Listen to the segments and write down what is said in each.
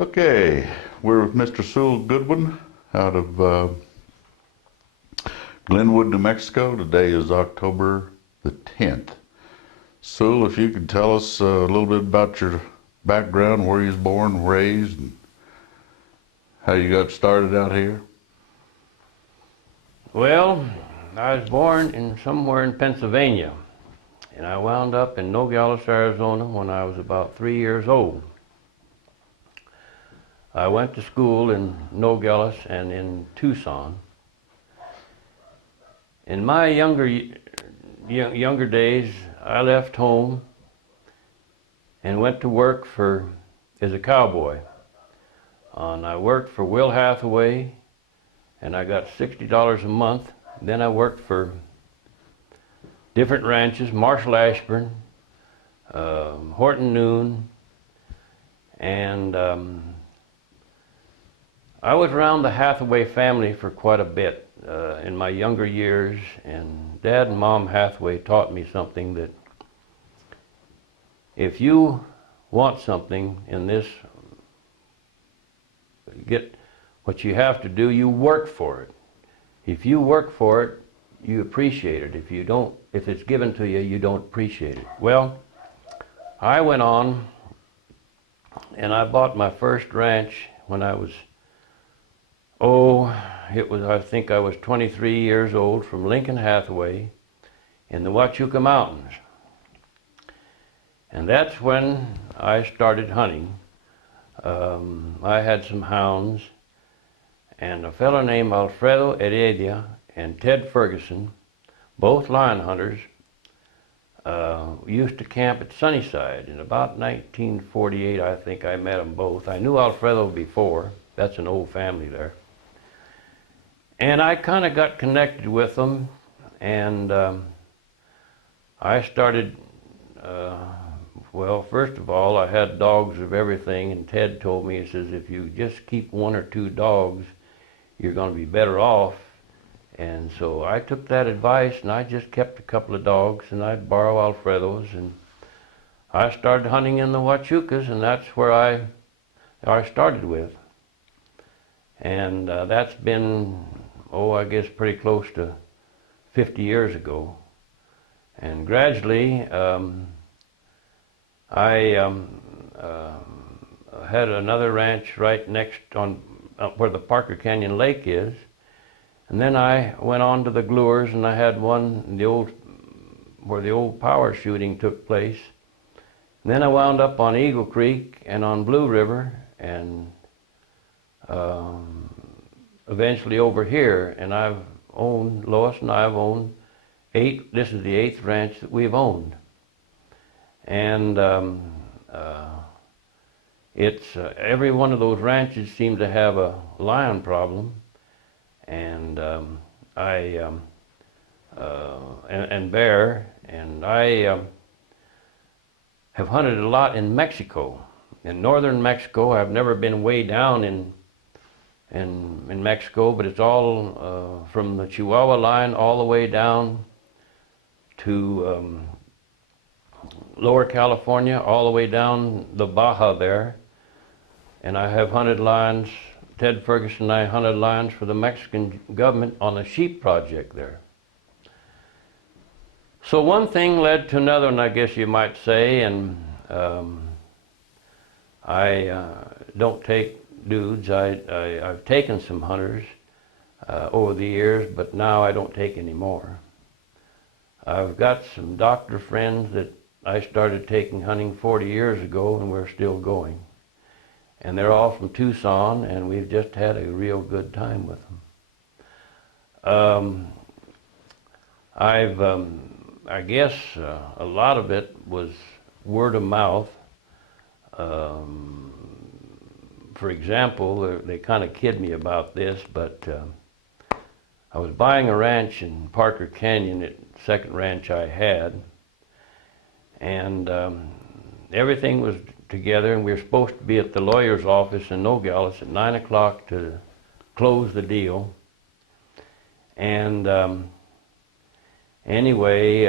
Okay, we're with Mr. Sewell Goodwin out of Glenwood, New Mexico. Today is October the 10th. Sewell, if you could tell us a little bit about your background, where you was born, raised, and how you got started out here. Well, I was born somewhere in Pennsylvania, and I wound up in Nogales, Arizona when I was about 3 years old. I went to school in Nogales and in Tucson. In my younger days, I left home and went to work as a cowboy. And I worked for Will Hathaway, and I got $60 a month. Then I worked for different ranches, Marshall Ashburn, Horton Noon, and I was around the Hathaway family for quite a bit in my younger years, and Dad and Mom Hathaway taught me something, that if you want something in this, get what you have to do, you work for it. If you work for it, you appreciate it. If you don't, if it's given to you, you don't appreciate it. Well, I went on and I bought my first ranch when I was, I think I was 23 years old, from Lincoln Hathaway in the Huachuca Mountains. And that's when I started hunting. I had some hounds, and a fellow named Alfredo Heredia and Ted Ferguson, both lion hunters, used to camp at Sunnyside. In about 1948, I think I met them both. I knew Alfredo before. That's an old family there. And I kind of got connected with them, and I started, well, first of all, I had dogs of everything, and Ted told me, he says, if you just keep 1 or 2 dogs, you're going to be better off. And so I took that advice, and I just kept a couple of dogs, and I'd borrow Alfredo's, and I started hunting in the Huachucas, and that's where I started with. And that's been, I guess pretty close to 50 years ago. And gradually, I had another ranch right next on where the Parker Canyon Lake is. And then I went on to the Glures, and I had one in where the old power shooting took place. And then I wound up on Eagle Creek and on Blue River, and eventually over here. And Lois and I have owned 8, this is the 8th ranch that we've owned. And it's every one of those ranches seemed to have a lion problem, and and bear. And I have hunted a lot in Mexico, in northern Mexico. I've never been way down in Mexico, but it's all from the Chihuahua line all the way down to Lower California, all the way down the Baja there. And I have hunted lions. Ted Ferguson and I hunted lions for the Mexican government on a sheep project there. So one thing led to another, and I guess you might say, and I don't take dudes. I've taken some hunters over the years, but now I don't take any more. I've got some doctor friends that I started taking hunting 40 years ago, and we're still going. And they're all from Tucson, and we've just had a real good time with them. I guess a lot of it was word of mouth. For example, they kind of kid me about this, but I was buying a ranch in Parker Canyon, the second ranch I had, and everything was together, and we were supposed to be at the lawyer's office in Nogales at 9 o'clock to close the deal. And anyway,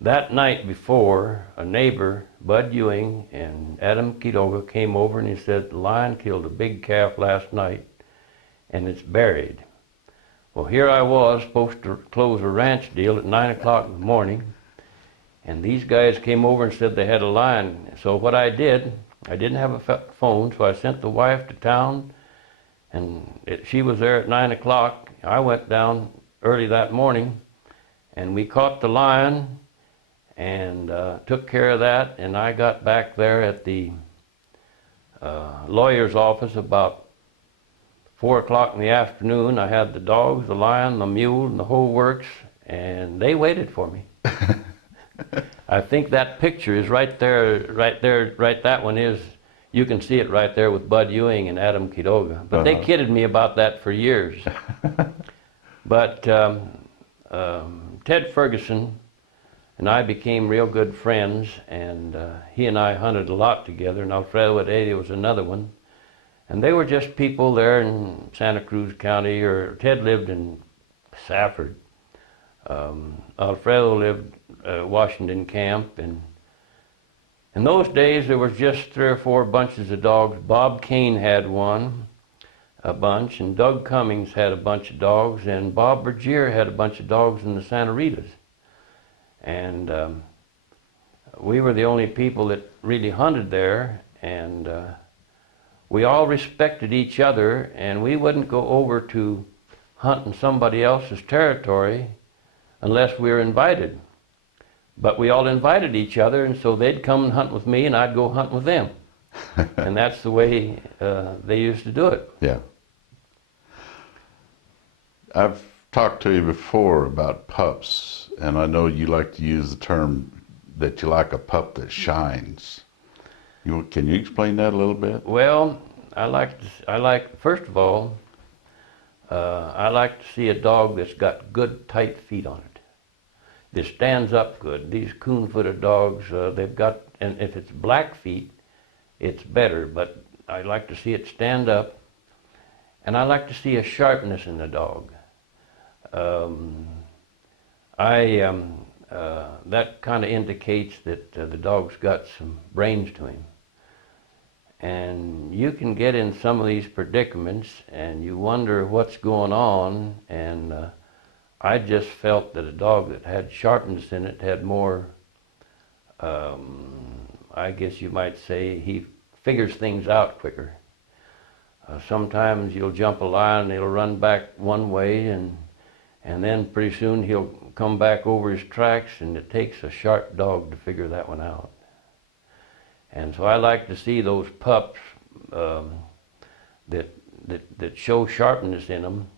that night before, a neighbor Bud Ewing and Adam Quiroga came over and he said, the lion killed a big calf last night and it's buried. Well, here I was supposed to close a ranch deal at 9 o'clock in the morning, and these guys came over and said they had a lion. So what I did, I didn't have a phone, so I sent the wife to town, and she was there at 9 o'clock. I went down early that morning, and we caught the lion and took care of that, and I got back there at the lawyer's office about 4 o'clock in the afternoon. I had the dogs, the lion, the mule, and the whole works, and they waited for me. I think that picture is right there, that one is, you can see it right there with Bud Ewing and Adam Quiroga. But they kidded me about that for years. But Ted Ferguson and I became real good friends, and he and I hunted a lot together, and Alfredo Heredia was another one. And they were just people there in Santa Cruz County, or Ted lived in Safford. Alfredo lived Washington Camp, and in those days there was just 3 or 4 bunches of dogs. Bob Kane had a bunch, and Doug Cummings had a bunch of dogs, and Bob Bergier had a bunch of dogs in the Santa Ritas. And we were the only people that really hunted there, and we all respected each other, and we wouldn't go over to hunt in somebody else's territory unless we were invited. But we all invited each other, and so they'd come and hunt with me, and I'd go hunt with them. And that's the way they used to do it. Yeah. I've talked to you before about pups, and I know you like to use the term that you like a pup that shines. Can you explain that a little bit? Well, first of all, I like to see a dog that's got good, tight feet on it. That stands up good. These coon-footed dogs, they've got, and if it's black feet, it's better, but I like to see it stand up, and I like to see a sharpness in the dog. That kind of indicates that the dog's got some brains to him. And you can get in some of these predicaments and you wonder what's going on, and I just felt that a dog that had sharpness in it had more, I guess you might say, he figures things out quicker. Sometimes you'll jump a lion and he'll run back one way, and then pretty soon he'll come back over his tracks, and it takes a sharp dog to figure that one out. And so I like to see those pups that show sharpness in them.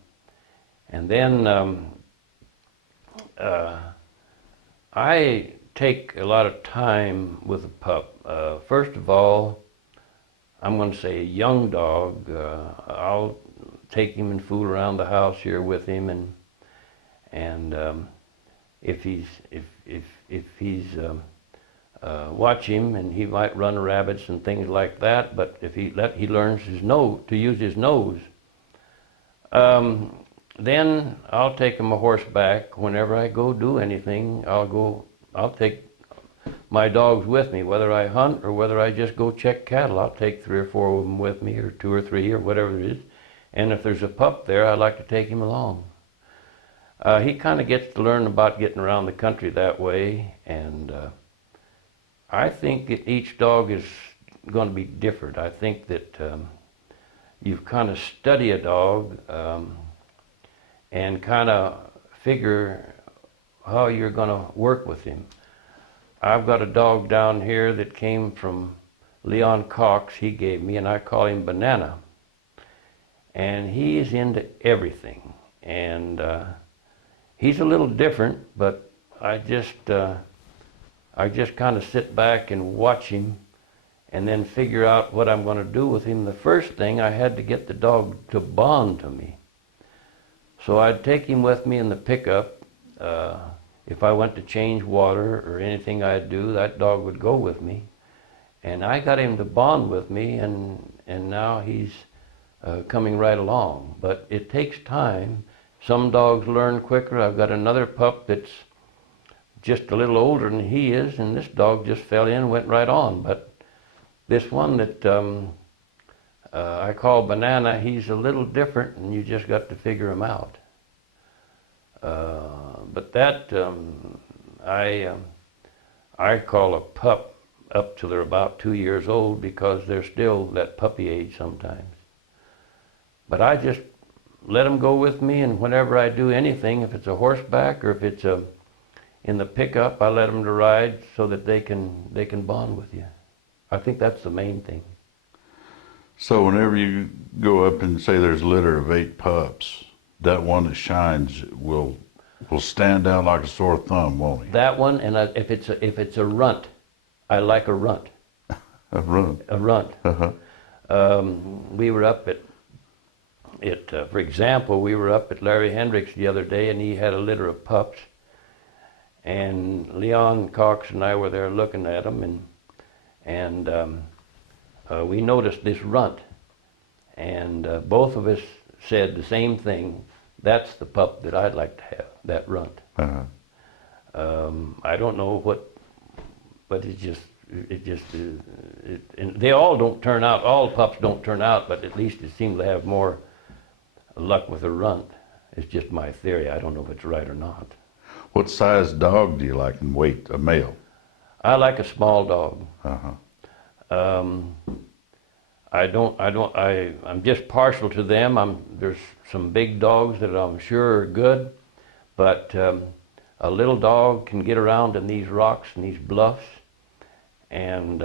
And then I take a lot of time with a pup. First of all, I'm going to say a young dog. I'll take him and fool around the house here with him, and if he's watch him, and he might run rabbits and things like that. But if he learns to use his nose, then I'll take him a horseback. Whenever I go do anything, I'll take my dogs with me, whether I hunt or whether I just go check cattle. I'll take 3 or 4 of them with me, or 2 or 3, or whatever it is. And if there's a pup there, I like to take him along. He kind of gets to learn about getting around the country that way, and I think that each dog is going to be different. I think that you kind of study a dog and kind of figure how you're going to work with him. I've got a dog down here that came from Leon Cox. He gave me, and I call him Banana. And he is into everything. And he's a little different, but I just kind of sit back and watch him and then figure out what I'm going to do with him. The first thing, I had to get the dog to bond to me. So I'd take him with me in the pickup. If I went to change water or anything I'd do, that dog would go with me. And I got him to bond with me, and now he's coming right along. But it takes time. Some dogs learn quicker. I've got another pup that's just a little older than he is, and this dog just fell in and went right on. But this one that I call Banana, he's a little different, and you just got to figure him out. But that I call a pup up till they're about 2 years old, because they're still that puppy age sometimes. But I just let them go with me, and whenever I do anything, if it's a horseback or if it's in the pickup, I let them to ride so that they can bond with you. I think that's the main thing. So whenever you go up and say there's a litter of 8 pups, that one that shines will stand out like a sore thumb, won't he? That one, and if it's a runt, I like a runt. A runt. A runt. Uh-huh. We were up at for example, we were up at Larry Hendricks the other day, and he had a litter of pups. And Leon Cox and I were there looking at them, and we noticed this runt, and both of us said the same thing. That's the pup that I'd like to have, that runt. Uh-huh. I don't know what, but and they all don't turn out, all pups don't turn out, but at least it seems to have more luck with a runt. It's just my theory. I don't know if it's right or not. What size dog do you like in weight, a male? I like a small dog. Uh-huh. I'm just partial to them. There's some big dogs that I'm sure are good, but a little dog can get around in these rocks and these bluffs, and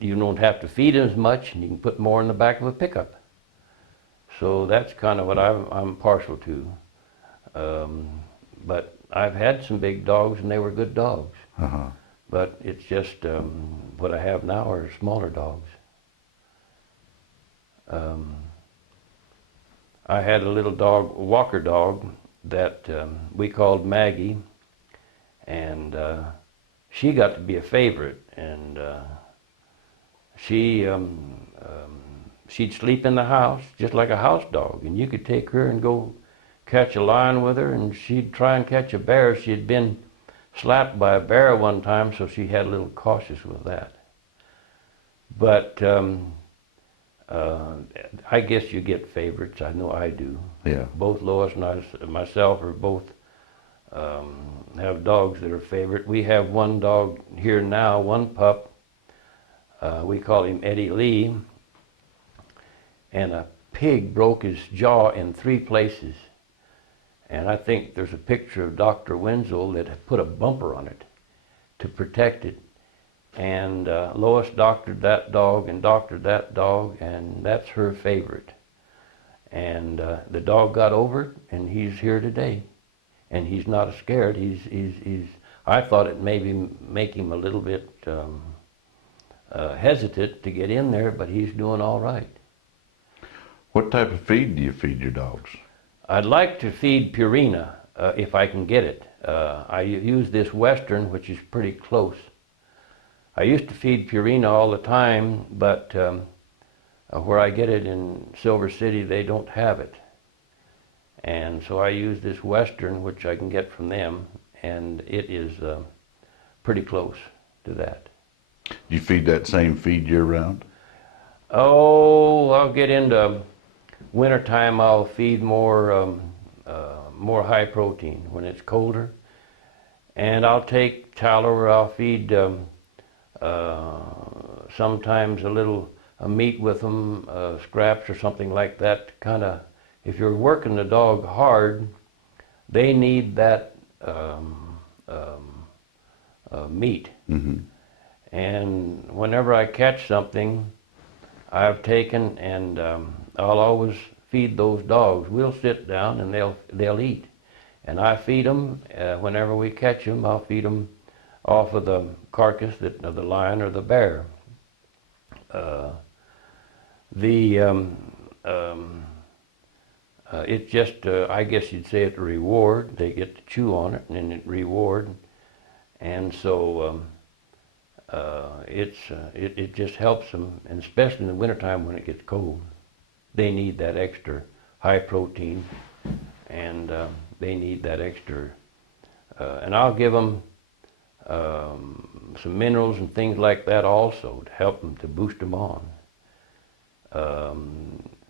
you don't have to feed them as much, and you can put more in the back of a pickup. So that's kind of what I'm partial to. But I've had some big dogs, and they were good dogs. Uh-huh. But it's just what I have now are smaller dogs. I had a little dog, walker dog, that we called Maggie, and she got to be a favorite. And she'd sleep in the house just like a house dog, and you could take her and go catch a lion with her, and she'd try and catch a bear. She had been slapped by a bear one time, so she had a little cautious with that. But I guess you get favorites. I know I do. Yeah. Both Lois and myself are both have dogs that are favorite. We have one dog here now, one pup. We call him Eddie Lee. And a pig broke his jaw in 3 places. And I think there's a picture of Dr. Wenzel that had put a bumper on it to protect it. And Lois doctored that dog and doctored that dog, and that's her favorite. And the dog got over it, and he's here today. And he's not scared. I thought it maybe make him a little bit hesitant to get in there, but he's doing all right. What type of feed do you feed your dogs? I'd like to feed Purina if I can get it. I use this Western, which is pretty close. I used to feed Purina all the time, but where I get it in Silver City, they don't have it. And so I use this Western, which I can get from them, and it is pretty close to that. Do you feed that same feed year-round? Oh, I'll get into wintertime. I'll feed more high protein when it's colder, and I'll take tallow, or I'll feed sometimes a meat with them, scraps or something like that. Kind of, if you're working the dog hard, they need that meat. Mm-hmm. And whenever I catch something, I've taken and I'll always feed those dogs. We'll sit down and they'll eat, and I feed them whenever we catch them. I'll feed them off of the carcass of the lion or the bear. It's just I guess you'd say it's a reward. They get to chew on it, and it's reward, and so. It just helps them, and especially in the wintertime when it gets cold. They need that extra high protein and they need that extra. And I'll give them some minerals and things like that also to help them, to boost them on.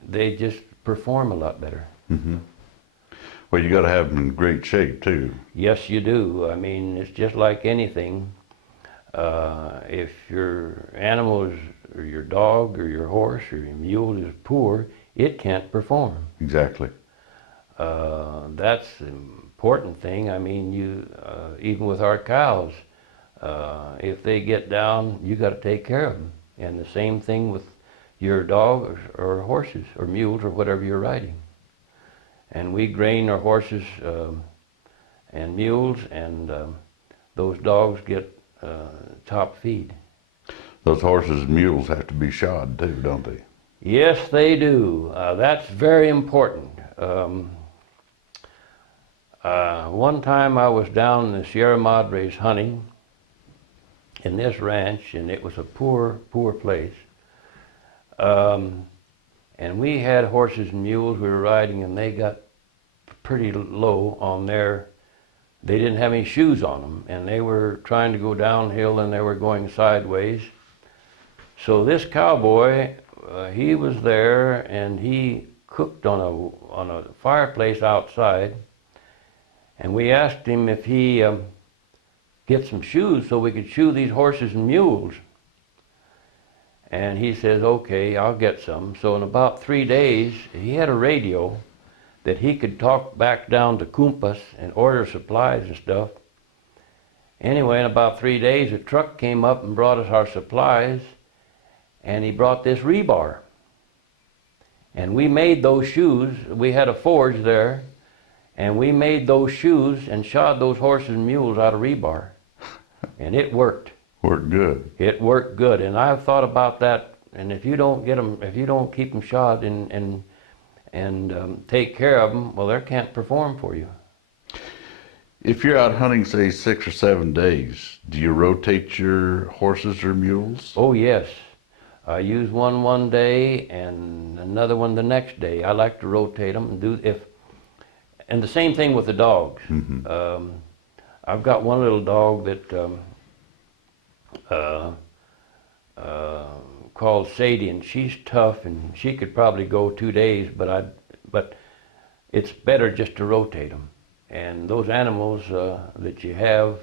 They just perform a lot better. Mm-hmm. Well, you got to have them in great shape too. Yes, you do. I mean, it's just like anything. If your animal is, or your dog or your horse or your mule is poor, it can't perform. Exactly. That's the important thing. I mean, even with our cows, if they get down, you got to take care of them. And the same thing with your dog or horses or mules or whatever you're riding. And we grain our horses and mules, and those dogs get top feed. Those horses and mules have to be shod too, don't they? Yes, they do. That's very important. One time I was down in the Sierra Madres hunting in this ranch, and it was a poor, poor place. And we had horses and mules we were riding, and they got pretty low on they didn't have any shoes on them, and they were trying to go downhill and they were going sideways. So this cowboy, he was there, and he cooked on a fireplace outside, and we asked him if he get some shoes so we could shoe these horses and mules. And he says, okay, I'll get some. So in about 3 days, he had a radio that he could talk back down to Kumpas and order supplies and stuff. Anyway, in about 3 days, a truck came up and brought us our supplies, and he brought this rebar. And we made those shoes. We had a forge there, and we made those shoes and shod those horses and mules out of rebar. And it worked. Worked good. It worked good, and I've thought about that. And if you don't get them, if you don't keep them shod and take care of them, well, they can't perform for you. If you're out hunting, say 6 or 7 days, do you rotate your horses or mules? Oh yes, I use one day and another one the next day. I like to rotate them and and the same thing with the dogs. Mm-hmm. I've got one little dog that called Sadie, and she's tough, and she could probably go 2 days, but it's better just to rotate them. And those animals that you have,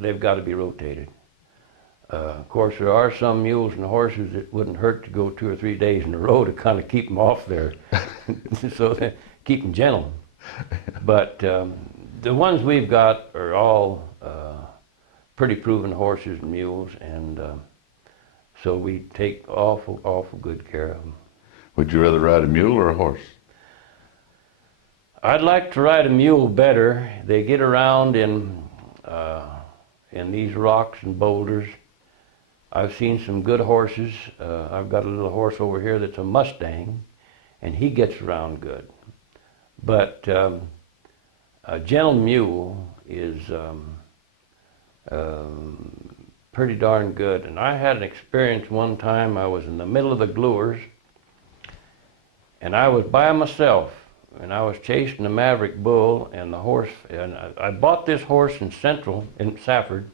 they've got to be rotated. Of course, there are some mules and horses that wouldn't hurt to go 2 or 3 days in a row to kind of keep them off there, so keep them gentle. But the ones we've got are all pretty proven horses and mules, and so we take awful good care of them. Would you rather ride a mule or a horse? I'd like to ride a mule better. They get around in these rocks and boulders. I've seen some good horses. I've got a little horse over here that's a Mustang, and he gets around good. But a gentle mule is pretty darn good. And I had an experience one time. I was in the middle of the Gluers, and I was by myself, and I was chasing a Maverick bull, and the horse, and I bought this horse in Safford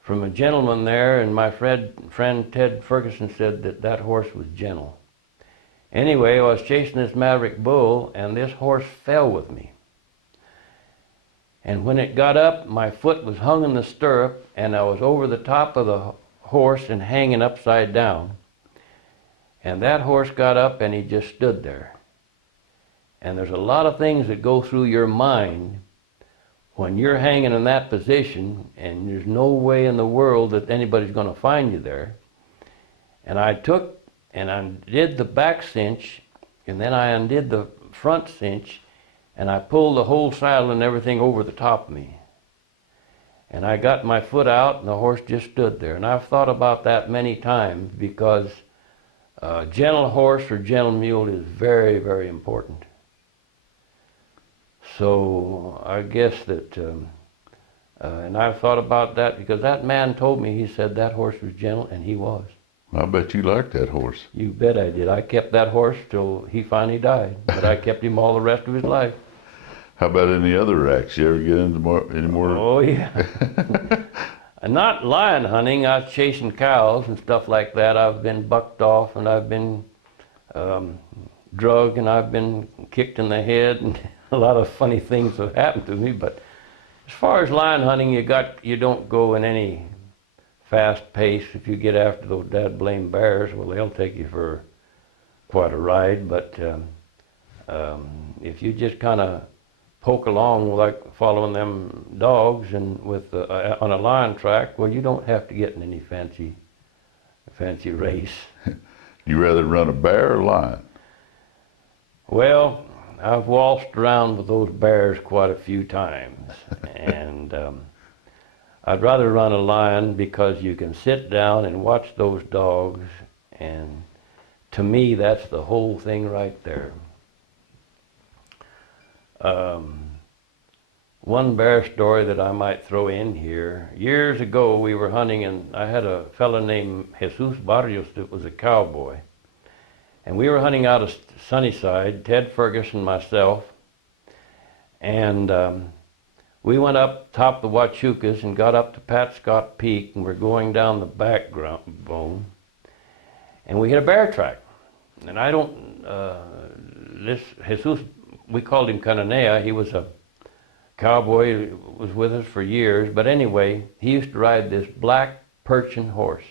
from a gentleman there, and my friend Ted Ferguson said that horse was gentle. Anyway, I was chasing this Maverick bull, and this horse fell with me. And when it got up, my foot was hung in the stirrup, and I was over the top of the horse and hanging upside down. And that horse got up, and he just stood there. And there's a lot of things that go through your mind when you're hanging in that position, and there's no way in the world that anybody's going to find you there. And I took and undid the back cinch, and then I undid the front cinch, and I pulled the whole saddle and everything over the top of me. And I got my foot out, and the horse just stood there. And I've thought about that many times, because a gentle horse or gentle mule is very, very important. So I guess that, and I've thought about that, because that man told me, he said that horse was gentle, and he was. I bet you liked that horse. You bet I did. I kept that horse till he finally died, but I kept him all the rest of his life. How about any other wrecks? You ever get into any more? Oh, yeah. Not lion hunting. I was chasing cows and stuff like that. I've been bucked off, and I've been drugged, and I've been kicked in the head, and a lot of funny things have happened to me. But as far as lion hunting, you don't go in any fast pace. If you get after those dad blame bears, well, they'll take you for quite a ride. But if you just kind of poke along like following them dogs and with on a lion track, well, you don't have to get in any fancy race. You rather run a bear or lion? Well, I've waltzed around with those bears quite a few times, and I'd rather run a lion because you can sit down and watch those dogs, and to me, that's the whole thing right there. One bear story that I might throw in here. Years ago, we were hunting, and I had a fellow named Jesus Barrios that was a cowboy. And we were hunting out of Sunnyside, Ted Ferguson, myself, and we went up top of the Huachucas and got up to Pat Scott Peak, and we're going down the backbone, and we hit a bear track. And I don't, this Jesus, we called him Cananea. He was a cowboy, was with us for years, but anyway, he used to ride this black Persian horse.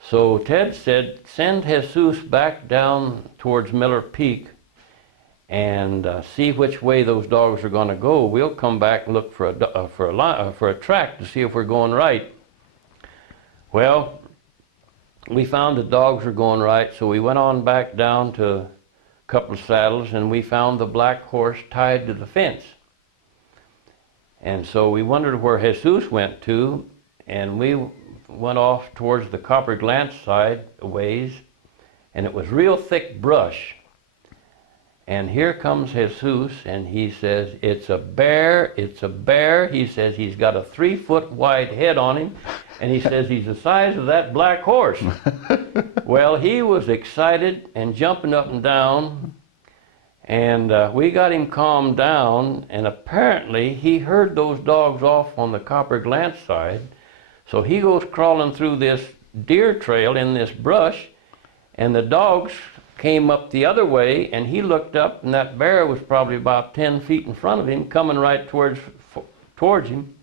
So Ted said, send Jesus back down towards Miller Peak and see which way those dogs are going to go. We'll come back and look for a track to see if we're going right. Well, we found the dogs were going right, so we went on back down to a couple of saddles, and we found the black horse tied to the fence. And so we wondered where Jesus went to, and we went off towards the Copper Glance side a ways, and it was real thick brush. And here comes Jesus, and he says, it's a bear, it's a bear. He says he's got a 3-foot wide head on him, and he says he's the size of that black horse. Well, he was excited and jumping up and down, and we got him calmed down, and apparently he heard those dogs off on the Copper Glance side. So he goes crawling through this deer trail in this brush, and the dogs came up the other way, and he looked up, and that bear was probably about 10 feet in front of him, coming right towards him.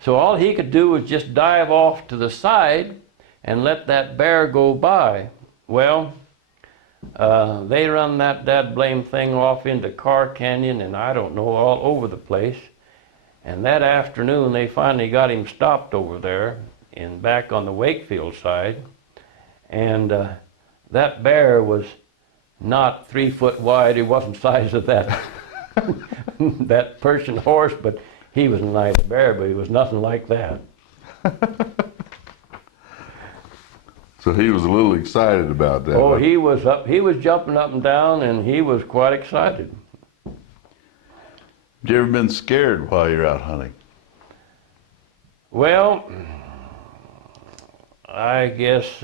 So all he could do was just dive off to the side and let that bear go by. Well, they run that dad blame thing off into Carr Canyon, and I don't know, all over the place. And that afternoon, they finally got him stopped over there back on the Wakefield side. And that bear was not 3 foot wide. He wasn't the size of that, that Persian horse, but he was a nice bear, but he was nothing like that. So he was a little excited about that. Oh, he was jumping up and down, and he was quite excited. Have you ever been scared while you're out hunting? Well, I guess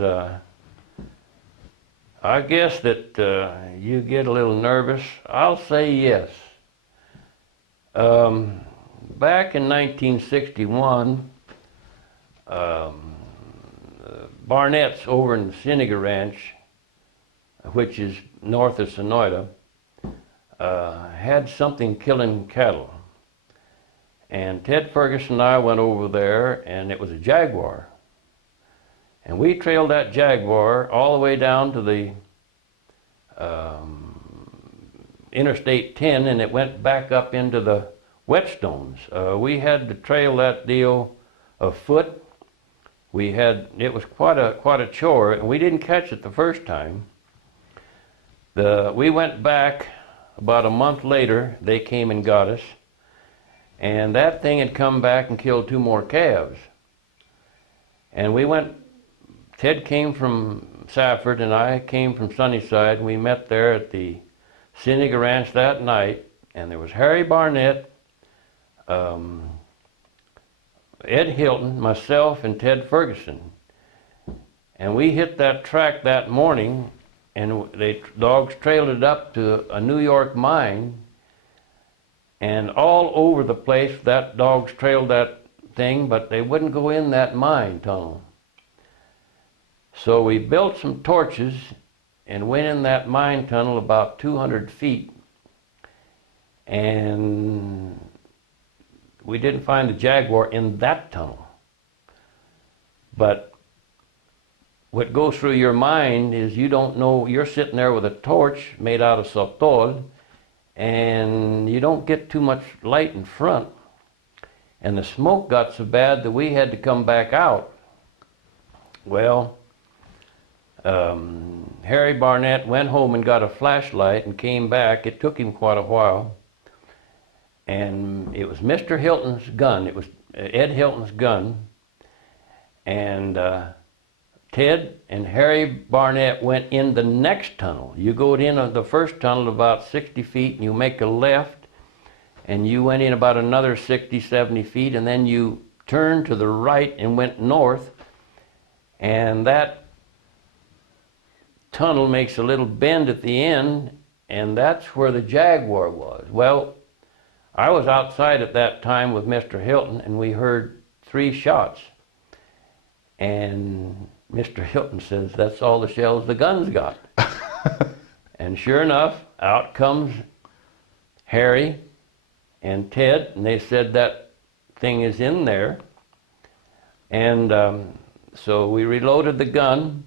that you get a little nervous. I'll say yes. Back in 1961, Barnett's over in Seneca Ranch, which is north of Sonoyta, had something killing cattle. And Ted Ferguson and I went over there, and it was a jaguar. And we trailed that jaguar all the way down to the Interstate 10, and it went back up into the whetstones. We had to trail that deal afoot. It was quite a chore, and we didn't catch it the first time. We went back about a month later. They came and got us, and that thing had come back and killed 2 more calves. And we went. Ted came from Safford, and I came from Sunnyside. We met there at the Seneca Ranch that night, and there was Harry Barnett, Ed Hilton, myself, and Ted Ferguson. And we hit that track that morning, and dogs trailed it up to a New York mine, and all over the place that dogs trailed that thing, but they wouldn't go in that mine tunnel. So we built some torches and went in that mine tunnel about 200 feet, and we didn't find the jaguar in that tunnel. But what goes through your mind is you don't know, you're sitting there with a torch made out of sotol, and you don't get too much light in front. And the smoke got so bad that we had to come back out. Well, Harry Barnett went home and got a flashlight and came back. It took him quite a while. And it was Mr. Hilton's gun. It was Ed Hilton's gun. And Ted and Harry Barnett went in the next tunnel. You go in the first tunnel about 60 feet and you make a left, and you went in about another 60, 70 feet, and then you turned to the right and went north, and that tunnel makes a little bend at the end, and that's where the jaguar was. Well, I was outside at that time with Mr. Hilton, and we heard 3 shots. And Mr. Hilton says, "That's all the shells the gun's got." And sure enough, out comes Harry and Ted, and they said that thing is in there. And so we reloaded the gun,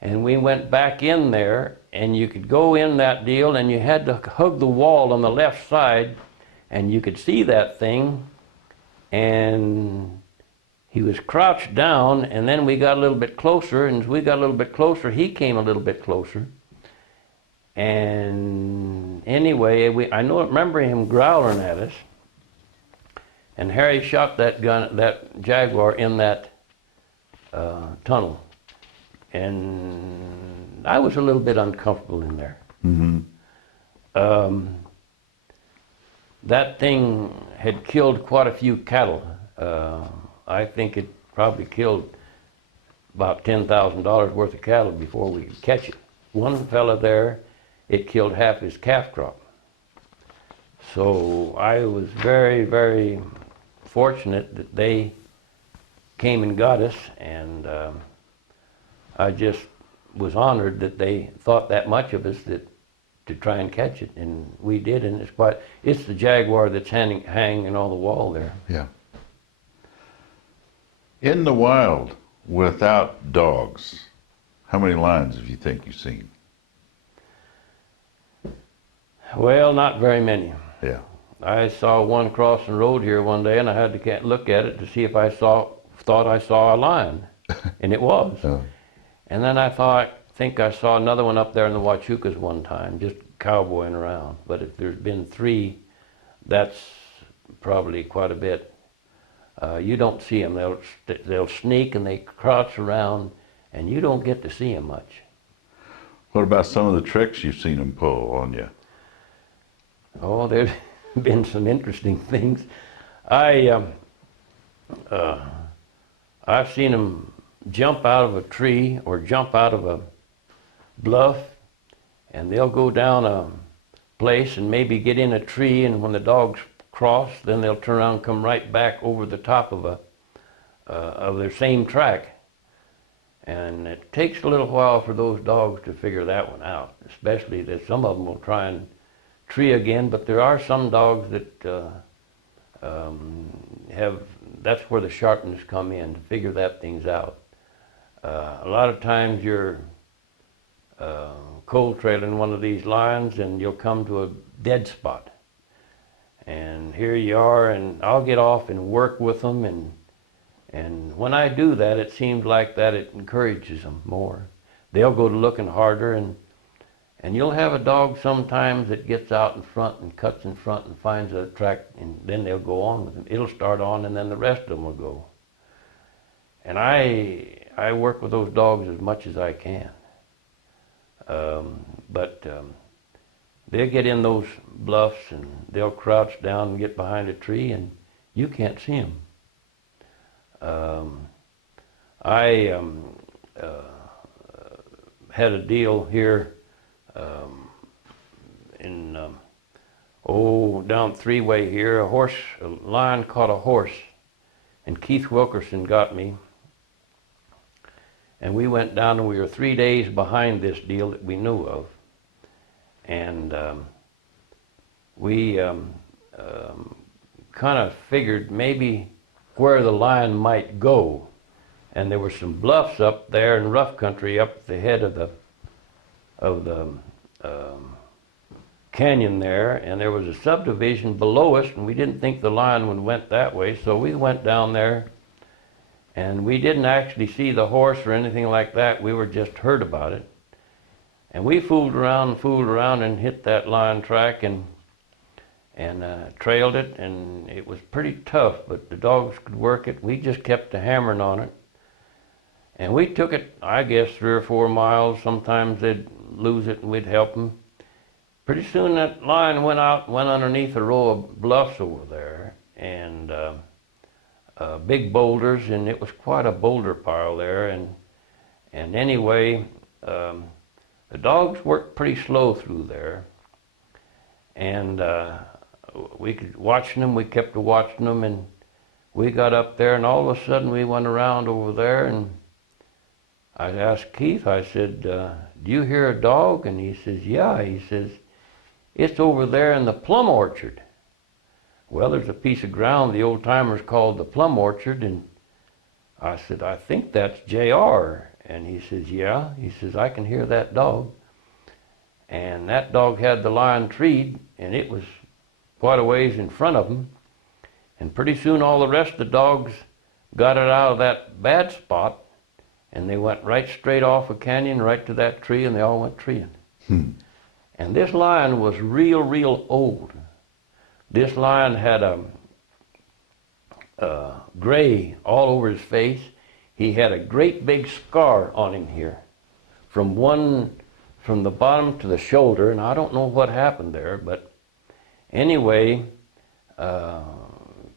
and we went back in there, and you could go in that deal, and you had to hug the wall on the left side, and you could see that thing, and he was crouched down, and then we got a little bit closer, and as we got a little bit closer, he came a little bit closer. And anyway, I remember him growling at us, and Harry shot that jaguar in that tunnel, and I was a little bit uncomfortable in there. Mm-hmm. That thing had killed quite a few cattle. I think it probably killed about $10,000 worth of cattle before we could catch it. One fella there, it killed half his calf crop. So I was very, very fortunate that they came and got us, and I just was honored that they thought that much of us that to try and catch it, and we did, and it's the jaguar that's hanging on the wall there. Yeah. In the wild, without dogs, how many lions have you think you've seen? Well, not very many. Yeah. I saw one crossing the road here one day, and I had to look at it to see if I thought I saw a lion, and it was. Oh. And then I think I saw another one up there in the Huachucas one time, just cowboying around. But if there's been 3, that's probably quite a bit. You don't see them. They'll sneak and they crouch around, and you don't get to see them much. What about some of the tricks you've seen them pull on you? Oh, there's been some interesting things. I've seen them jump out of a tree or jump out of a bluff, and they'll go down a place and maybe get in a tree, and when the dogs cross, then they'll turn around and come right back over the top of their same track. And it takes a little while for those dogs to figure that one out, especially that some of them will try and tree again, but there are some dogs that that's where the sharpness come in, to figure that things out. A lot of times you're cold trailing one of these lions and you'll come to a dead spot. And here you are, and I'll get off and work with them, and when I do that, it seems like that it encourages them more. They'll go to looking harder, and you'll have a dog sometimes that gets out in front and cuts in front and finds a track, and then they'll go on with them. It'll start on, and then the rest of them will go. And I work with those dogs as much as I can. But they'll get in those bluffs, and they'll crouch down and get behind a tree, and you can't see them. had a deal here in down Three-Way here. A lion caught a horse, and Keith Wilkerson got me. And we went down, and we were 3 days behind this deal that we knew of. And we kind of figured maybe where the lion might go. And there were some bluffs up there in rough country up at the head of the canyon there, and there was a subdivision below us, and we didn't think the lion would went that way, so we went down there, and we didn't actually see the horse or anything like that. We were just heard about it. And we fooled around and hit that lion track and trailed it, and it was pretty tough, but the dogs could work it. We just kept hammering on it. And we took it, I guess, 3 or 4 miles. Sometimes they'd lose it and we'd help them. Pretty soon that lion went underneath a row of bluffs over there, and big boulders, and it was quite a boulder pile there. And anyway, the dogs worked pretty slow through there. And we kept watching them, and we got up there, and all of a sudden we went around over there, and I asked Keith, I said, do you hear a dog? And he says, yeah. He says, it's over there in the plum orchard. Well, there's a piece of ground the old timers called the plum orchard, and I said, I think that's JR. And he says, yeah. He says, I can hear that dog. And that dog had the lion treed, and it was quite a ways in front of him. And pretty soon all the rest of the dogs got it out of that bad spot, and they went right straight off a canyon, right to that tree, and they all went treeing. And this lion was real old. This lion had a gray all over his face. He had a great big scar on him here, from the bottom to the shoulder, and I don't know what happened there, but anyway,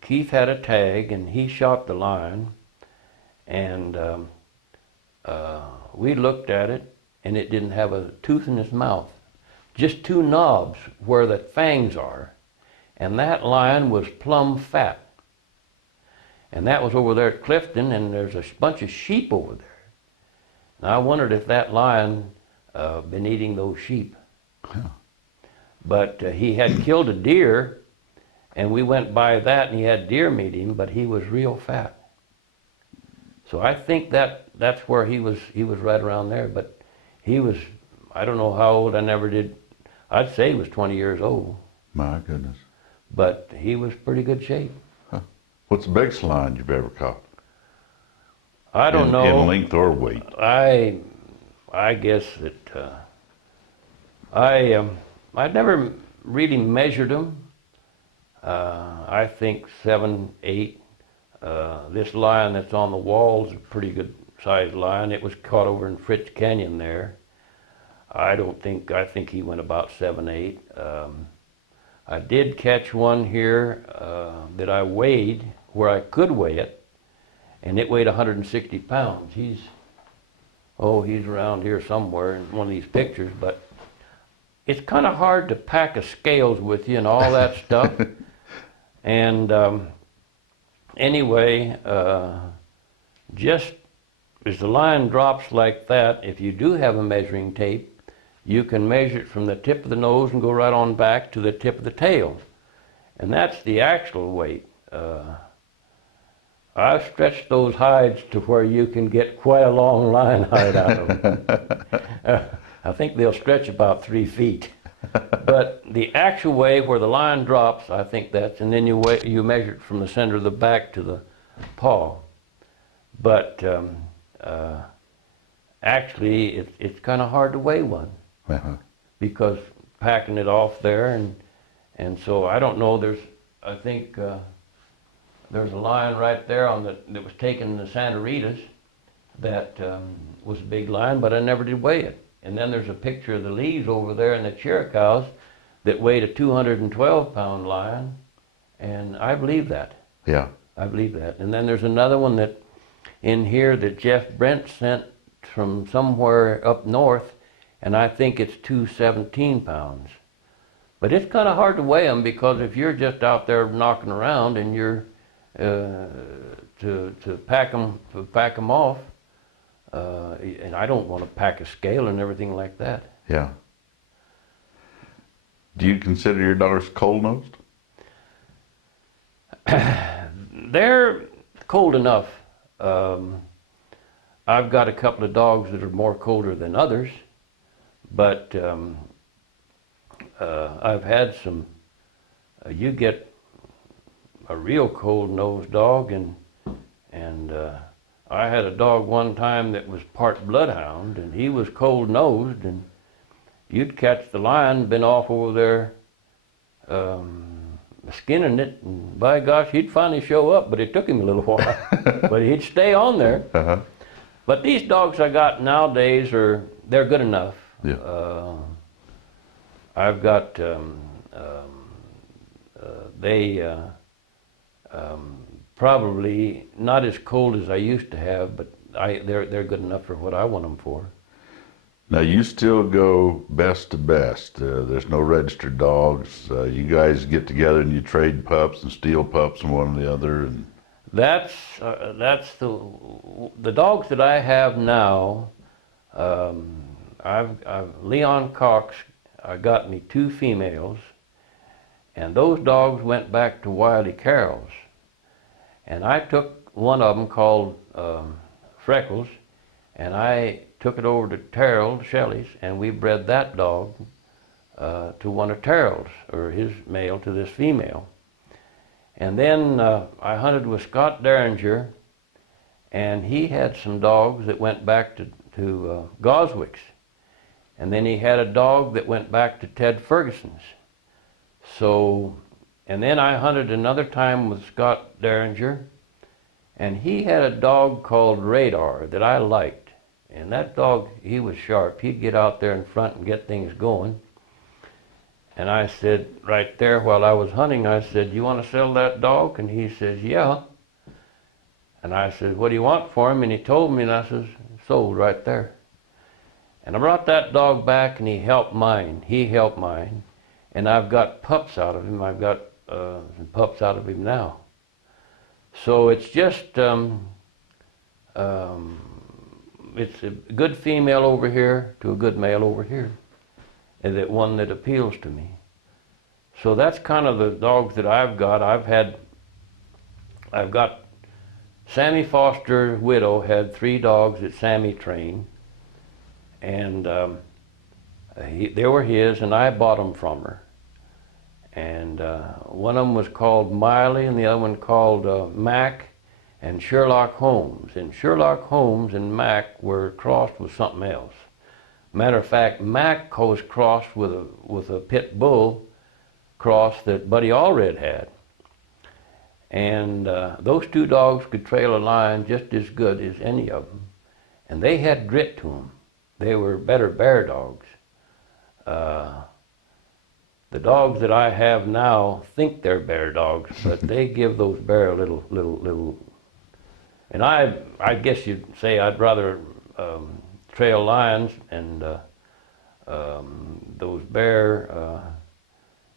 Keith had a tag, and he shot the lion, and we looked at it, and it didn't have a tooth in its mouth, just 2 knobs where the fangs are, and that lion was plumb fat. And that was over there at Clifton, and there's a bunch of sheep over there. And I wondered if that lion been eating those sheep. Yeah. But he had killed a deer, and we went by that, and he had deer meat him, but he was real fat. So I think that's where he was right around there, but he was, I don't know how old, I'd say he was 20 years old. My goodness. But he was pretty good shape. Huh. What's the biggest lion you've ever caught? I don't know. In length or weight? I guess that I'd never really measured them. I think 7, 8. This lion that's on the wall is a pretty good sized lion. It was caught over in Fritz Canyon there. I think he went about 7, 8. I did catch one here that I weighed where I could weigh it, and it weighed 160 pounds. He's around here somewhere in one of these pictures, but it's kind of hard to pack a scales with you and all that stuff. And anyway, just as the line drops like that, if you do have a measuring tape, you can measure it from the tip of the nose and go right on back to the tip of the tail. And that's the actual weight. I've stretched those hides to where you can get quite a long line hide out of them. I think they'll stretch about 3 feet. But the actual way where the line drops, I think that's, and then you measure it from the center of the back to the paw. But actually, it's kind of hard to weigh one. Because packing it off there, and so I don't know. I think there's a lion right there that was taken in the Santa Ritas that was a big lion, but I never did weigh it. And then there's a picture of the leaves over there in the Chiricahuas that weighed a 212-pound lion, and I believe that. Yeah. I believe that. And then there's another one that in here that Jeff Brent sent from somewhere up north and I think it's two 17 pounds. But it's kind of hard to weigh them, because if you're just out there knocking around and you're to pack them off, and I don't want to pack a scale and everything like that. Yeah. Do you consider your dogs cold-nosed? They're cold enough. I've got a couple of dogs that are more colder than others, but I've had some. You get a real cold-nosed dog, and I had a dog one time that was part bloodhound, and he was cold-nosed, and you'd catch the lion been off over there skinning it, and by gosh, he'd finally show up, but it took him a little while. But he'd stay on there. Uh-huh. But these dogs I got nowadays they're good enough. Yeah. I've got they probably not as cold as I used to have, but they're good enough for what I want them for. Now, you still go best to best. There's no registered dogs. You guys get together and you trade pups and steal pups from one or the other. And That's the dogs that I have now. I've Leon Cox. I got me 2 females, and those dogs went back to Wiley Carroll's. And I took one of them called Freckles, and I took it over to Terrell Shelley's, and we bred that dog to one of Terrell's, or his male to this female. And then I hunted with Scott Derringer, and he had some dogs that went back to Goswick's. And then he had a dog that went back to Ted Ferguson's. So, and then I hunted another time with Scott Derringer, and he had a dog called Radar that I liked. And that dog, he was sharp. He'd get out there in front and get things going. And I said, right there while I was hunting, I said, "You want to sell that dog?" And he says, "Yeah." And I said, "What do you want for him?" And he told me, and I says, "Sold right there." And I brought that dog back, and he helped mine. He helped mine. And I've got pups out of him. I've got some pups out of him now. So it's just, it's a good female over here to a good male over here, and that one that appeals to me. So that's kind of the dogs that I've got. I've got Sammy Foster's widow had 3 dogs that Sammy trained, and they were his, and I bought them from her. And one of them was called Miley, and the other one called Mac and Sherlock Holmes. And Sherlock Holmes and Mac were crossed with something else. Matter of fact, Mac was crossed with a pit bull cross that Buddy Allred had. And those 2 dogs could trail a lion just as good as any of them. And they had grit to them. They were better bear dogs. The dogs that I have now think they're bear dogs, but they give those bear a little. And I guess you'd say I'd rather trail lions, and those bear,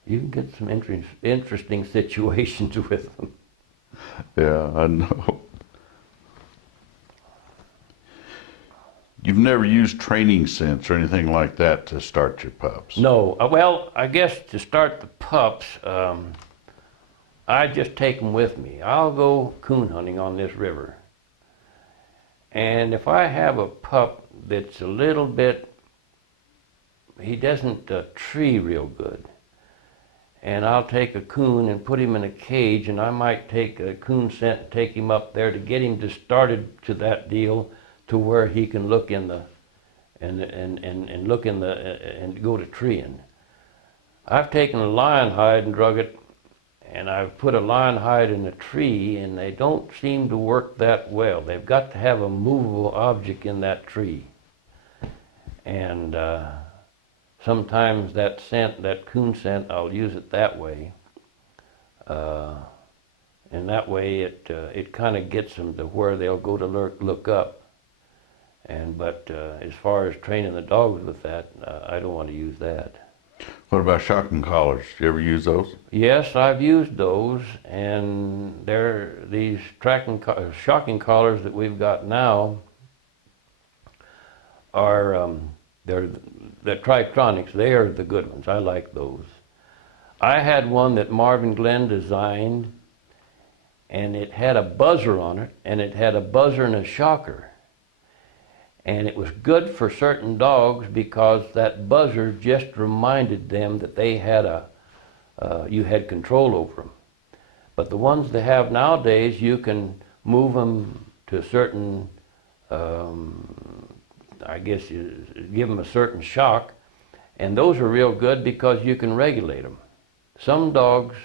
you can get some interesting situations with them. yeah, I know. You've never used training scents or anything like that to start your pups? No, well, I guess to start the pups, I just take them with me. I'll go coon hunting on this river. And if I have a pup that's a little bit, he doesn't tree real good, and I'll take a coon and put him in a cage, and I might take a coon scent and take him up there to get him to started to that deal, to where he can look in the and look in the and go to treeing. I've taken a lion hide and drug it, and I've put a lion hide in a tree, and they don't seem to work that well. They've got to have a movable object in that tree. And sometimes that scent, that coon scent, I'll use it that way. And that way it kind of gets them to where they'll go to look up. But as far as training the dogs with that, I don't want to use that. What about shocking collars? You ever use those? Yes, I've used those, and these shocking collars that we've got now are they're the Tritronics. They are the good ones. I like those. I had one that Marvin Glenn designed, and it had a buzzer on it, and it had a buzzer and a shocker. And it was good for certain dogs because that buzzer just reminded them that they had you had control over them. But the ones they have nowadays, you can move them to certain, I guess you give them a certain shock, and those are real good because you can regulate them. Some dogs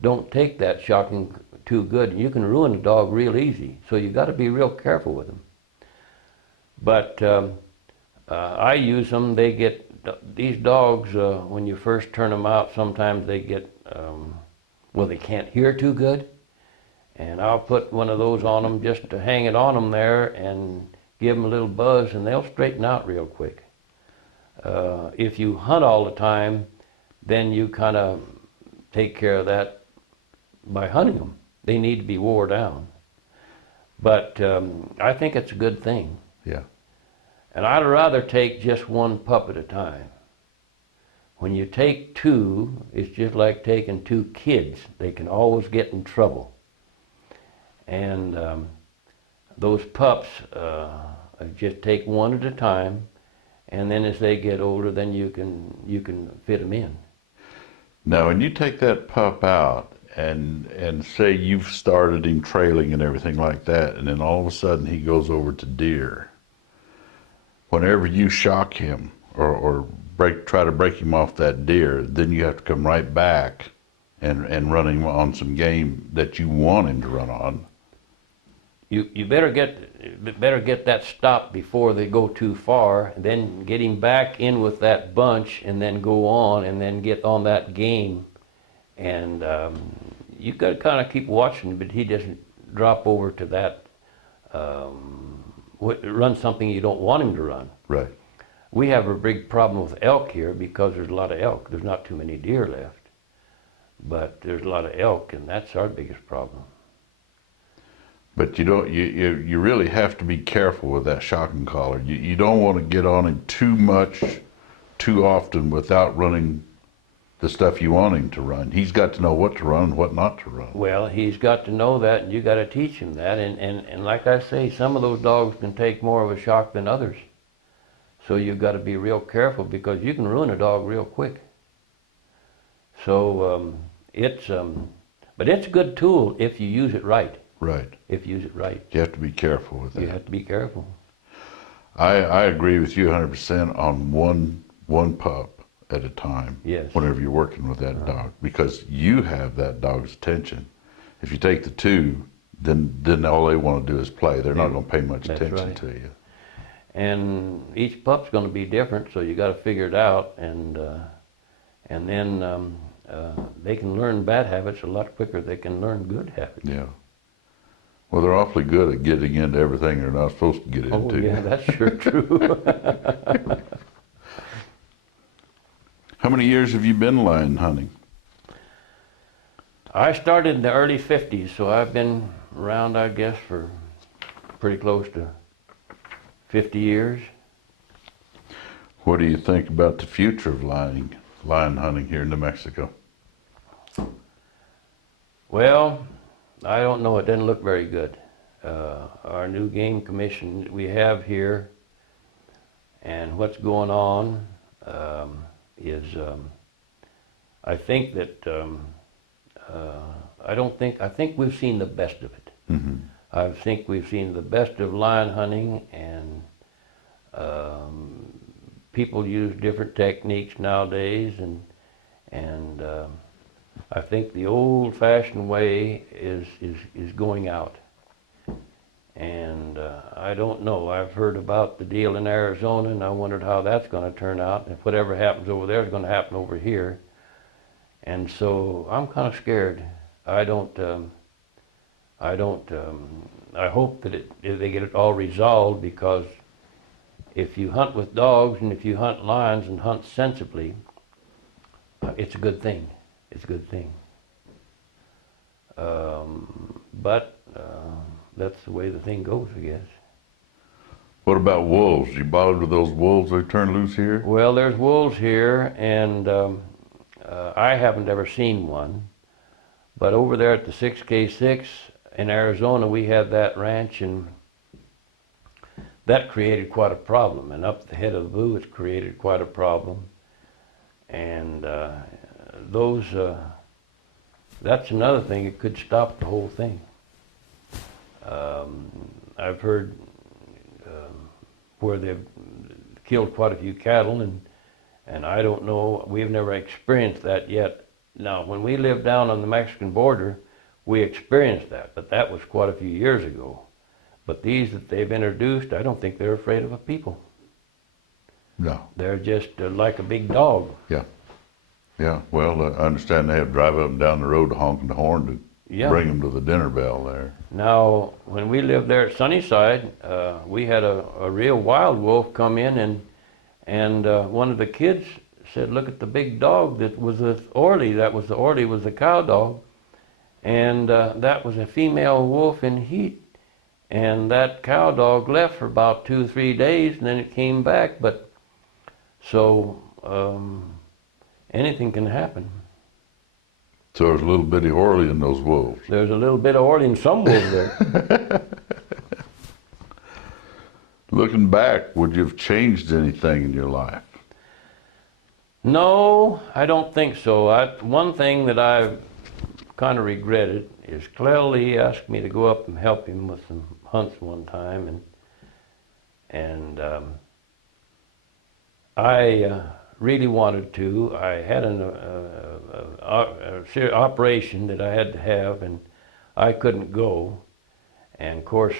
don't take that shocking too good, and you can ruin a dog real easy. So you got to be real careful with them. But I use them. They get these dogs when you first turn them out. Sometimes they get well, they can't hear too good, and I'll put one of those on them just to hang it on them there and give them a little buzz, and they'll straighten out real quick. If you hunt all the time, then you kind of take care of that by hunting them. They need to be wore down. But I think it's a good thing. Yeah. And I'd rather take just one pup at a time. When you take two, it's just like taking two kids. They can always get in trouble. And those pups, just take one at a time, and then as they get older, then you can fit them in. Now, when you take that pup out and say you've started him trailing and everything like that, and then all of a sudden he goes over to deer, whenever you shock him or try to break him off that deer, then you have to come right back and run him on some game that you want him to run on. You better get that stopped before they go too far, and then get him back in with that bunch, and then go on, and then get on that game. And you got to kind of keep watching, but he doesn't drop over to that, run something you don't want him to run. Right. We have a big problem with elk here because there's a lot of elk. There's not too many deer left, but there's a lot of elk, and that's our biggest problem. But you really have to be careful with that shocking collar. You don't want to get on him too much, too often without running the stuff you want him to run. He's got to know what to run and what not to run. Well, he's got to know that, and you got to teach him that. And like I say, some of those dogs can take more of a shock than others. So you've got to be real careful because you can ruin a dog real quick. So but it's a good tool if you use it right. Right. If you use it right. You have to be careful with that. You have to be careful. I agree with you 100% on one pup at a time. Yes. Whenever you're working with that dog, because you have that dog's attention. If you take the two, then all they want to do is play. They're not going to pay much attention to you. And each pup's going to be different, so you got to figure it out, and then they can learn bad habits a lot quicker. They can learn good habits. Yeah. Well, they're awfully good at getting into everything they're not supposed to get into. Oh, yeah, that's sure true. How many years have you been lion hunting? I started in the early 50s, so I've been around, I guess, for pretty close to 50 years. What do you think about the future of lion hunting here in New Mexico? Well, I don't know. It doesn't look very good. Our new game commission that we have here and what's going on is, I think that, I think we've seen the best of it. Mm-hmm. I think we've seen the best of lion hunting, and people use different techniques nowadays, and I think the old-fashioned way is going out. And I don't know. I've heard about the deal in Arizona, and I wondered how that's going to turn out. If whatever happens over there is going to happen over here. And so I'm kind of scared. I don't I don't, I hope that they get it all resolved, because if you hunt with dogs and if you hunt lions and hunt sensibly, it's a good thing. It's a good thing. But that's the way the thing goes, I guess. What about wolves? You bothered with those wolves they turn loose here? Well, there's wolves here, and I haven't ever seen one. But over there at the 6K6 in Arizona, we had that ranch, and that created quite a problem. And up the head of the Blue, it's created quite a problem. And that's another thing. It could stop the whole thing. I've heard where they've killed quite a few cattle, and I don't know, we've never experienced that yet. Now, when we lived down on the Mexican border, we experienced that, but that was quite a few years ago. But these that they've introduced, I don't think they're afraid of a people. No. They're just like a big dog. Yeah. Yeah. Well, I understand they have to drive up and down the road honking the horn to bring them to the dinner bell there. Now, when we lived there at Sunnyside, we had a real wild wolf come in, and one of the kids said, "Look at the big dog that was with Orly." Orly was the cow dog, and that was a female wolf in heat. And that cow dog left for about 2 or 3 days, and then it came back. But so anything can happen. So there's a little bitty Orly in those wolves. There's a little bit of Orly in some wolves there. Looking back, would you have changed anything in your life? No, I don't think so. One thing that I've kind of regretted is Clell asked me to go up and help him with some hunts one time, and I really wanted to. I had an operation that I had to have, and I couldn't go. And of course,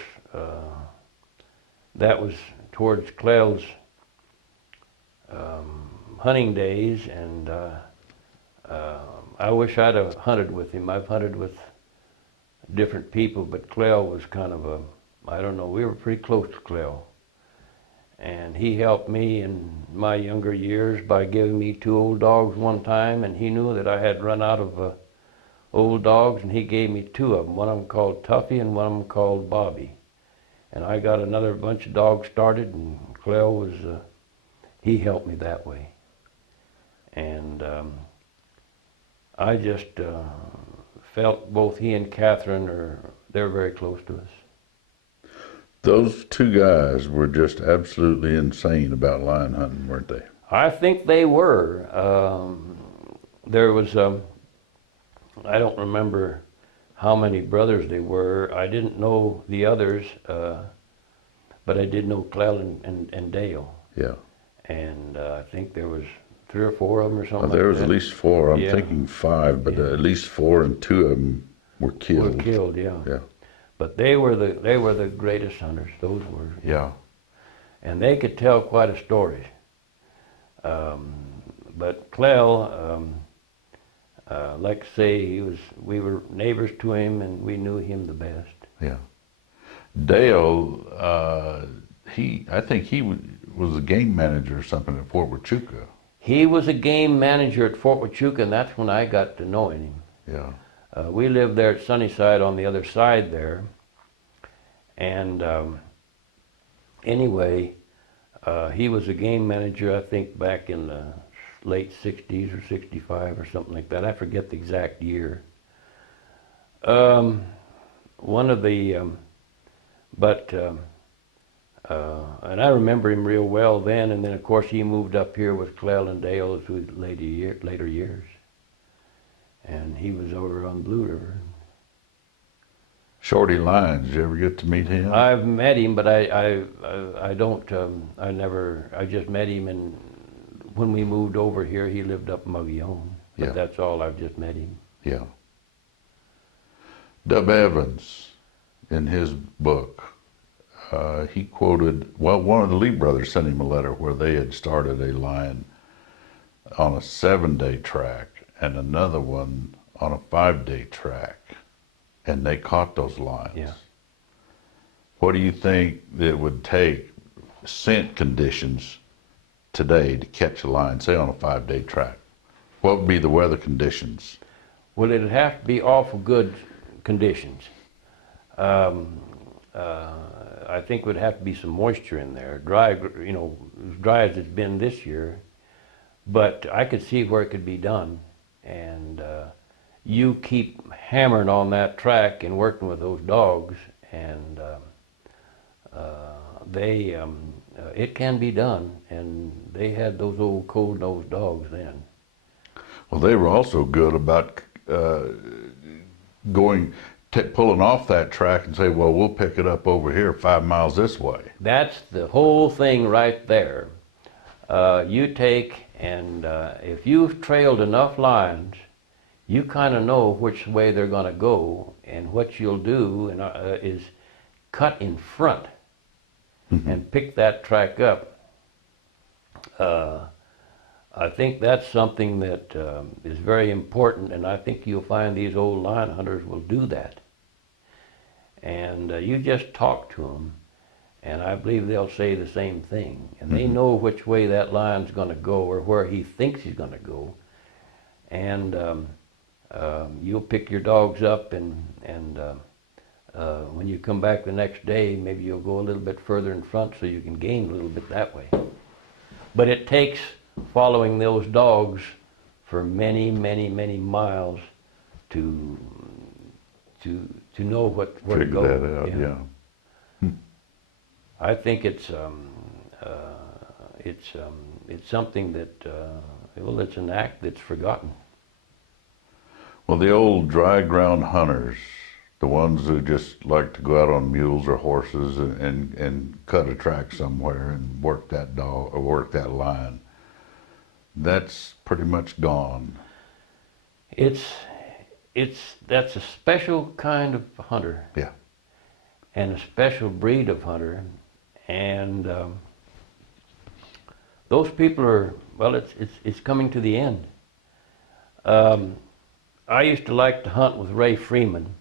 that was towards Clell's hunting days, and I wish I'd have hunted with him. I've hunted with different people, but Clell was kind of I don't know, we were pretty close to Clell. And he helped me in my younger years by giving me 2 old dogs one time, and he knew that I had run out of old dogs, and he gave me 2 of them, one of them called Tuffy and one of them called Bobby. And I got another bunch of dogs started, and Clell was, he helped me that way. And I just felt both he and Catherine they're very close to us. Those 2 guys were just absolutely insane about lion hunting, weren't they? I think they were. There was, I don't remember how many brothers they were. I didn't know the others, but I did know Clell and Dale. Yeah. And I think there was 3 or 4 of them or something like that. There was at least 4. I'm thinking 5, but at least 4, and 2 of them were killed. Were killed, yeah. Yeah. But they were the greatest hunters. Those were. Yeah. And they could tell quite a story. But Clell, like I say, we were neighbors to him, and we knew him the best. Yeah. Dale, I think he was a game manager or something at Fort Huachuca. He was a game manager at Fort Huachuca, and that's when I got to know him. Yeah. We lived there at Sunnyside on the other side there. And anyway, he was a game manager, I think, back in the late 60s or 65 or something like that. I forget the exact year. One of the, and I remember him real well then, and then of course he moved up here with Clell and Dale through later years. And he was over on Blue River. Shorty Lyons, did you ever get to meet him? I've met him, but I just met him, and when we moved over here, he lived up in Mogollon. But that's all, I've just met him. Yeah. Dub Evans, in his book, he quoted, one of the Lee brothers sent him a letter where they had started a lion on a 7-day track and another one on a 5-day track. and they caught those lions. Yeah. What do you think it would take, scent conditions today, to catch a lion, say on a 5-day track? What would be the weather conditions? Well, it'd have to be awful good conditions. Um, I think would have to be some moisture in there. Dry, you know, as dry as it's been this year. But I could see where it could be done. And you keep hammering on that track and working with those dogs, and it can be done. And they had those old cold-nosed dogs then. Well, they were also good about pulling off that track and say, well, we'll pick it up over here 5 miles this way. That's the whole thing right there. You take, and if you've trailed enough lions, you kind of know which way they're going to go, and what you'll do is cut in front and pick that track up. I think that's something that is very important, and I think you'll find these old lion hunters will do that. And you just talk to them, and I believe they'll say the same thing. And they know which way that lion's going to go, or where he thinks he's going to go. And you'll pick your dogs up, and when you come back the next day, maybe you'll go a little bit further in front so you can gain a little bit that way. But it takes following those dogs for many, many, many miles to know where to go. Figure that out, yeah. I think it's something that well, it's an act that's forgotten. Well, the old dry ground hunters, the ones who just like to go out on mules or horses and cut a track somewhere and work that dog or work that lion, that's pretty much gone. That's a special kind of hunter. Yeah. And a special breed of hunter, and those people are, well, it's coming to the end. I used to like to hunt with Ray Freeman,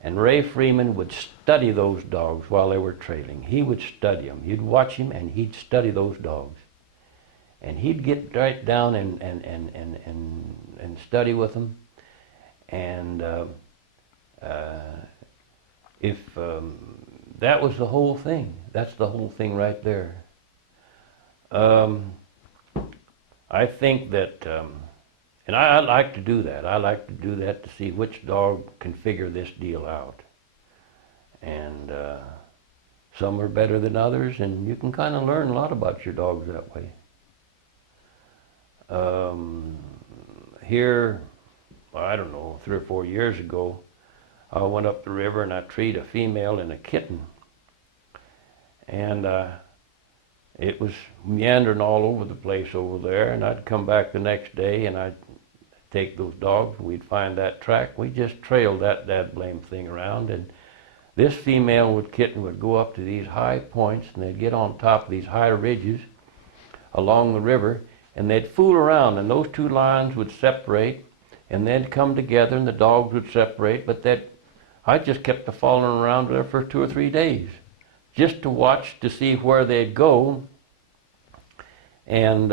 and Ray Freeman would study those dogs while they were trailing. He would study them. You'd watch him, and he'd study those dogs, and he'd get right down and study with them, and if that was the whole thing. That's the whole thing right there. I think that, and I like to do that. I like to do that to see which dog can figure this deal out. And some are better than others, and you can kind of learn a lot about your dogs that way. Here, I don't know, 3 or 4 years ago, I went up the river and I treed a female and a kitten. And it was meandering all over the place over there, and I'd come back the next day and I'd take those dogs, we'd find that track. We just trailed that blame thing around, and this female with kitten would go up to these high points, and they'd get on top of these high ridges along the river, and they'd fool around, and those two lines would separate, and they'd come together, and the dogs would separate, but I just kept following around there for 2 or 3 days, just to watch to see where they'd go. And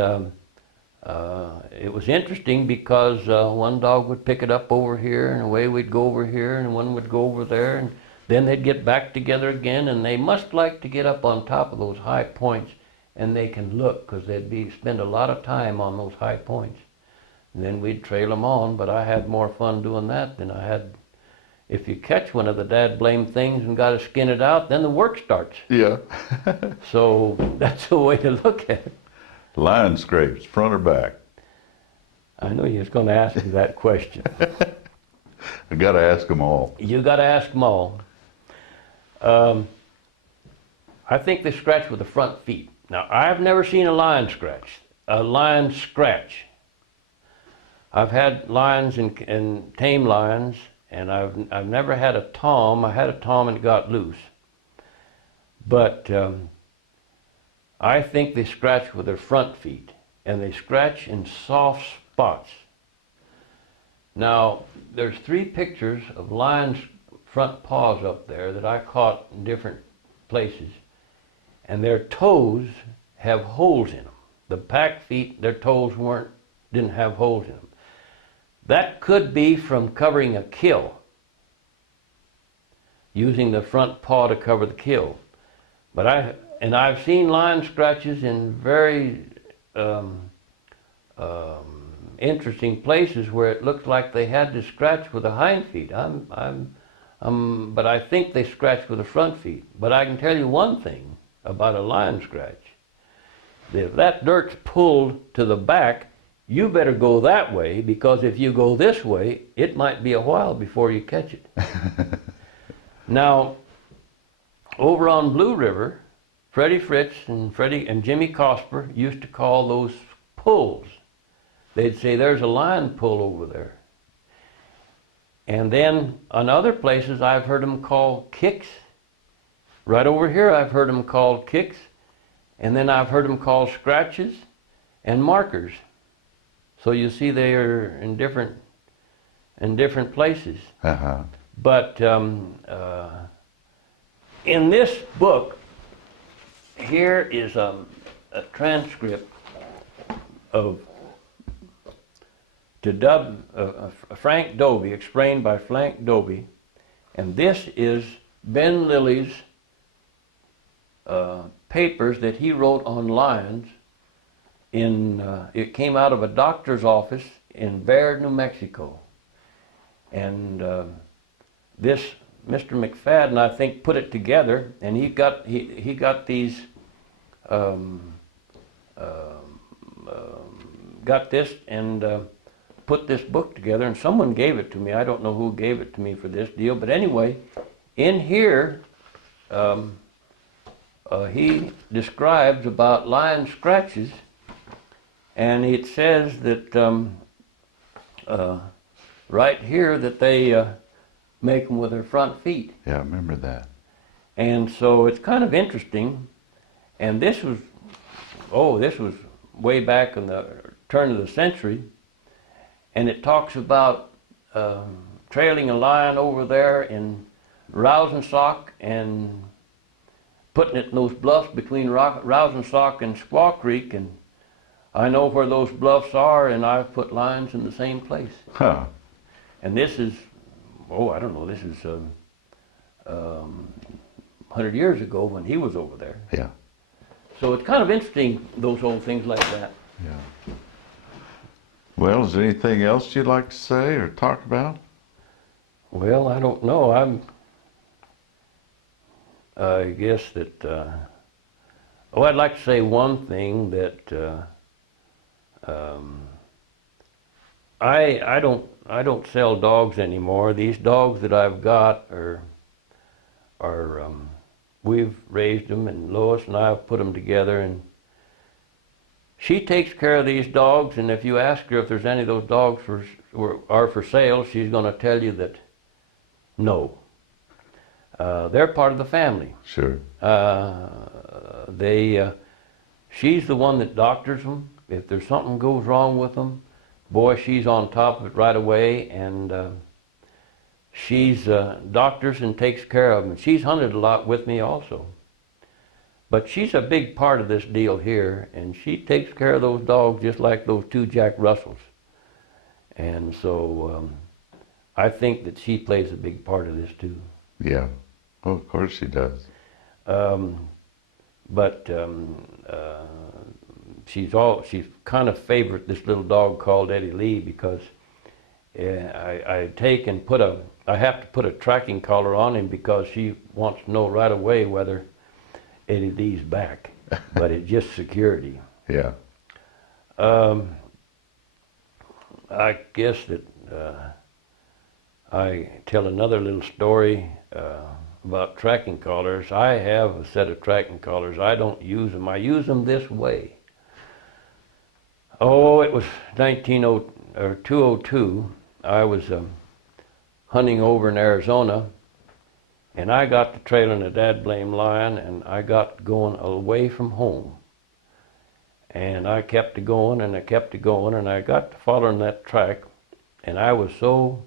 it was interesting because one dog would pick it up over here, and away we'd go over here, and one would go over there, and then they'd get back together again, and they must like to get up on top of those high points, and they can look, because they'd spend a lot of time on those high points. And then we'd trail them on, but I had more fun doing that than I had. If you catch one of the dad-blame things and got to skin it out, then the work starts. Yeah. So that's the way to look at it. Lion scrapes, front or back? I knew you was going to ask me that question. I got to ask them all. You got to ask them all. I think they scratch with the front feet. Now, I've never seen a lion scratch. I've had lions and tame lions, and I've never had a tom. I had a tom and it got loose. But I think they scratch with their front feet, and they scratch in soft spots. Now, there's 3 pictures of lions' front paws up there that I caught in different places, and their toes have holes in them. The pack feet, their toes didn't have holes in them. That could be from covering a kill, using the front paw to cover the kill. But I've seen lion scratches in very interesting places where it looks like they had to scratch with the hind feet. But I think they scratched with the front feet. But I can tell you one thing about a lion scratch. If that dirt's pulled to the back, you better go that way, because if you go this way, it might be a while before you catch it. Now, over on Blue River, Freddie Fritz and Jimmy Cosper used to call those pulls. They'd say, there's a lion pull over there. And then on other places, I've heard them call kicks. Right over here, I've heard them called kicks. And then I've heard them called scratches and markers. So you see they are in different places. Uh-huh. But in this book, here is a transcript of Frank Dobie, explained by Frank Dobie, and this is Ben Lilly's papers that he wrote on lions. It came out of a doctor's office in Baird, New Mexico, and this Mr. McFadden, I think, put it together, and he got these got this and put this book together, and someone gave it to me. I don't know who gave it to me for this deal, but anyway, in here he describes about lion scratches, and it says that right here that they make them with their front feet. Yeah, I remember that. And so it's kind of interesting, and this was way back in the turn of the century, and it talks about trailing a lion over there in Rousensock and putting it in those bluffs between Rousensock and Squaw Creek, and I know where those bluffs are, and I've put lions in the same place. Huh. And this is, I don't know, this is 100 years ago when he was over there. Yeah. So it's kind of interesting, those old things like that. Yeah. Well, is there anything else you'd like to say or talk about? Well, I don't know. I guess that, I'd like to say one thing that I don't sell dogs anymore. These dogs that I've got are we've raised them, and Lois and I have put them together, and she takes care of these dogs, and if you ask her if there's any of those dogs are for sale, she's going to tell you that no. They're part of the family. Sure. She's the one that doctors them. If there's something goes wrong with them, boy, she's on top of it right away, and she's doctors and takes care of them. She's hunted a lot with me also. But she's a big part of this deal here, and she takes care of those dogs just like those 2 Jack Russells. And so I think that she plays a big part of this too. Yeah. Well, of course she does. She's kind of favored this little dog called Eddie Lee, because I have to put a tracking collar on him, because she wants to know right away whether Eddie Lee's back, but it's just security. Yeah. I guess that I tell another little story about tracking collars. I have a set of tracking collars. I don't use them. I use them this way. Oh, it was 202. I was hunting over in Arizona, and I got to trailing a dad blame lion, and I got going away from home. And I kept it going, and I kept it going, and I got to following that track, And I was so,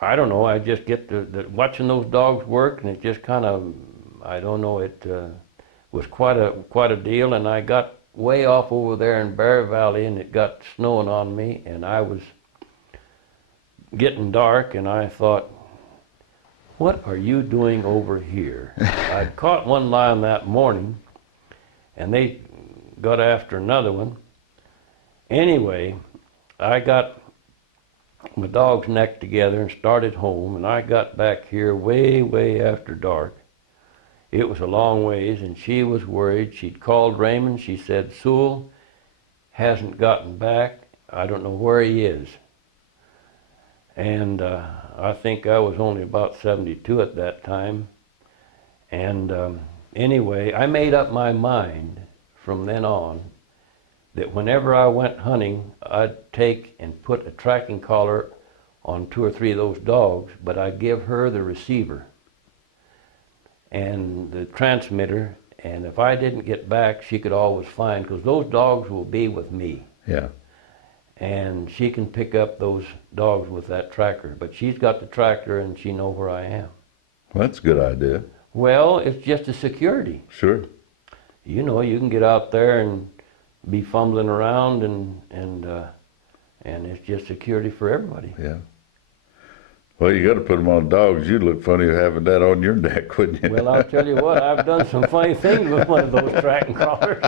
I don't know, I just get watching those dogs work, and it just kind of, I don't know, it was quite a deal. And I got way off over there in Bear Valley, and it got snowing on me, and I was getting dark, and I thought, what are you doing over here? I'd caught one lion that morning, and they got after another one. Anyway, I got my dog's neck together and started home, and I got back here way after dark. It was a long ways, and she was worried. She'd called Raymond. She said, Sewell hasn't gotten back. I don't know where he is. And I think I was only about 72 at that time. And anyway, I made up my mind from then on that whenever I went hunting, I'd take and put a tracking collar on 2 or 3 of those dogs, but I'd give her the receiver and the transmitter, and if I didn't get back, she could always find, because those dogs will be with me. Yeah. And she can pick up those dogs with that tracker, but she's got the tracker and she knows where I am. Well, that's a good idea. Well, it's just a security. Sure. You know, you can get out there and be fumbling around, and it's just security for everybody. Yeah. Well, you got to put them on dogs. You'd look funny having that on your neck, wouldn't you? Well, I'll tell you what, I've done some funny things with one of those tracking collars.